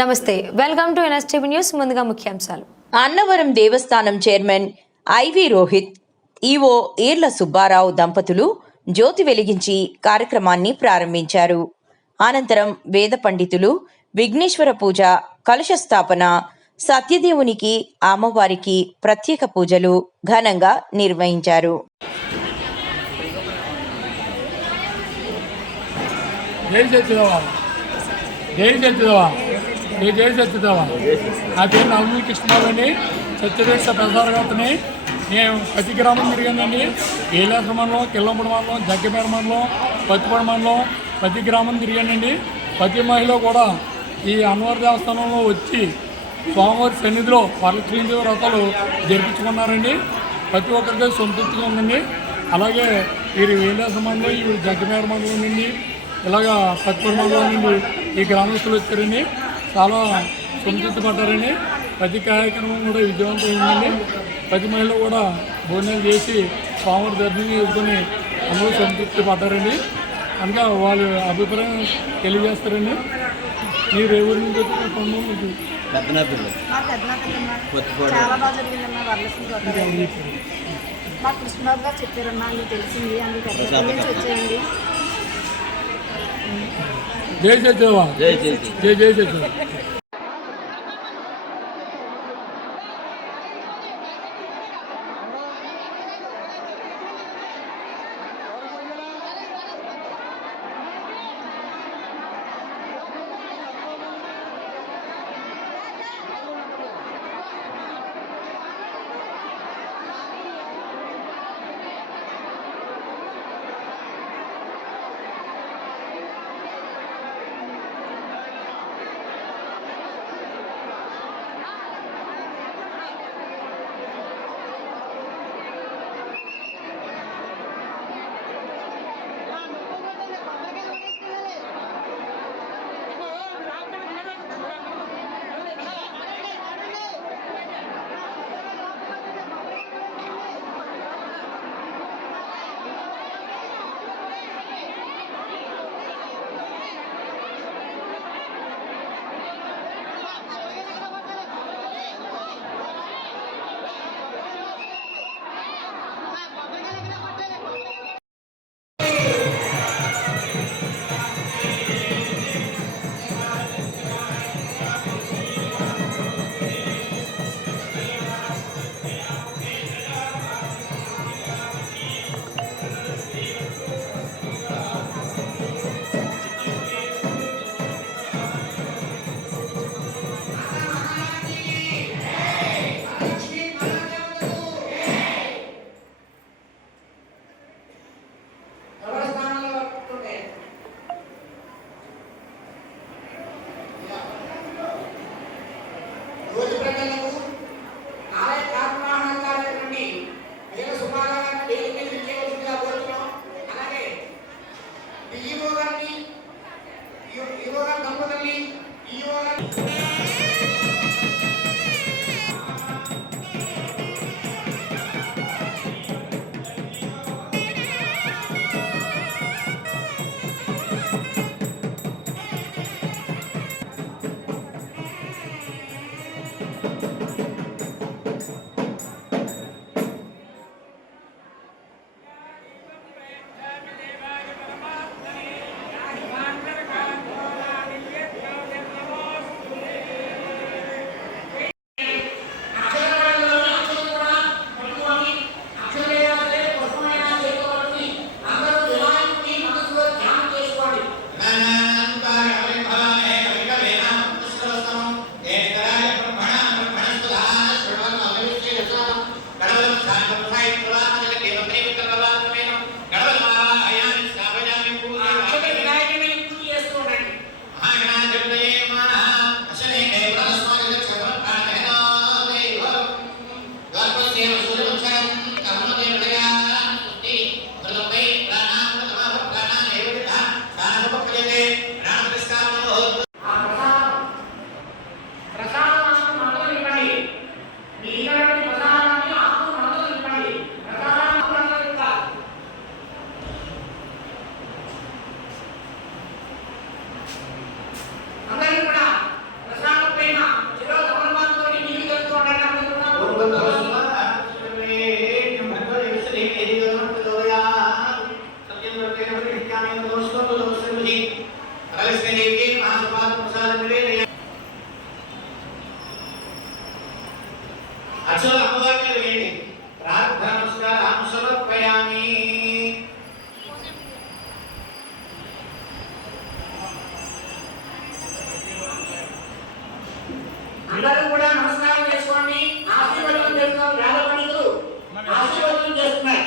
నమస్తే welcome to NSTV news. ముందుగా ముఖ్యాంశాలు. అన్నవరం దేవస్థానం chairman I V Rohit EO Eerla Subbarao దంపతులు జ్యోతి వెలిగించి కార్యక్రమాన్ని ప్రారంభించారు. అనంతరం వేద పండితులు విఘ్నేశ్వర పూజ కలశ స్థాపన సత్యదేవునికి అమ్మవారికి ప్రత్యేక పూజలు ఘనంగా నిర్వహించారు. జై జై ఏ జై జై సత్యదేవా నా పేరు నవమి కృష్ణబాబు సత్యదేశ ప్రసారకర్తని నేను ప్రతి గ్రామం తిరిగానండి. ఏలాస మండలం కిల్లంపూడి మండలం జగ్గపేట మండలం పత్తిపూడి మండలం ప్రతి గ్రామం తిరిగానండి. ప్రతి మహిళ కూడా ఈ అన్నవర దేవస్థానంలో వచ్చి స్వామివారి సన్నిధిలో వరలక్ష్మీదేవి వ్రతాలు జరిపించుకున్నారండి. ప్రతి ఒక్కరికి సంతృప్తిగా ఉందండి. అలాగే వీరు వేలాస మండలం వీరు జగ్గపేట మండలం నుండి ఇలాగా పత్తిపూడి మండలం నుండి ఈ గ్రామస్తులు వచ్చారండి. చాలా సంతృప్తి పడ్డారండి ప్రతి కార్యక్రమం కూడా విజయవంతమైందండి. ప్రతి మహిళ కూడా భోజనాలు చేసి స్వామివారి దర్శనం చేసుకొని అందరూ సంతృప్తి పడ్డారండి కనుక వాళ్ళ అభిప్రాయం తెలియజేస్తారండి. మీరు ఏ ఊరి నుంచి వచ్చి పొందడం మీకు పెద్దనాపిల్లి మా పెద్దనాకమ్మా కొత్తకోట చాలా బాగా జరిగిందమ్మా వరలక్ష్మి తోట మా కృష్ణబాబు గారు చెప్పారమ్మా మీకు తెలిసింది అందుకు వచ్చేయండి. జై సత్యదేవా జై జై జై ఆశీర్వాదం చేస్తున్నారు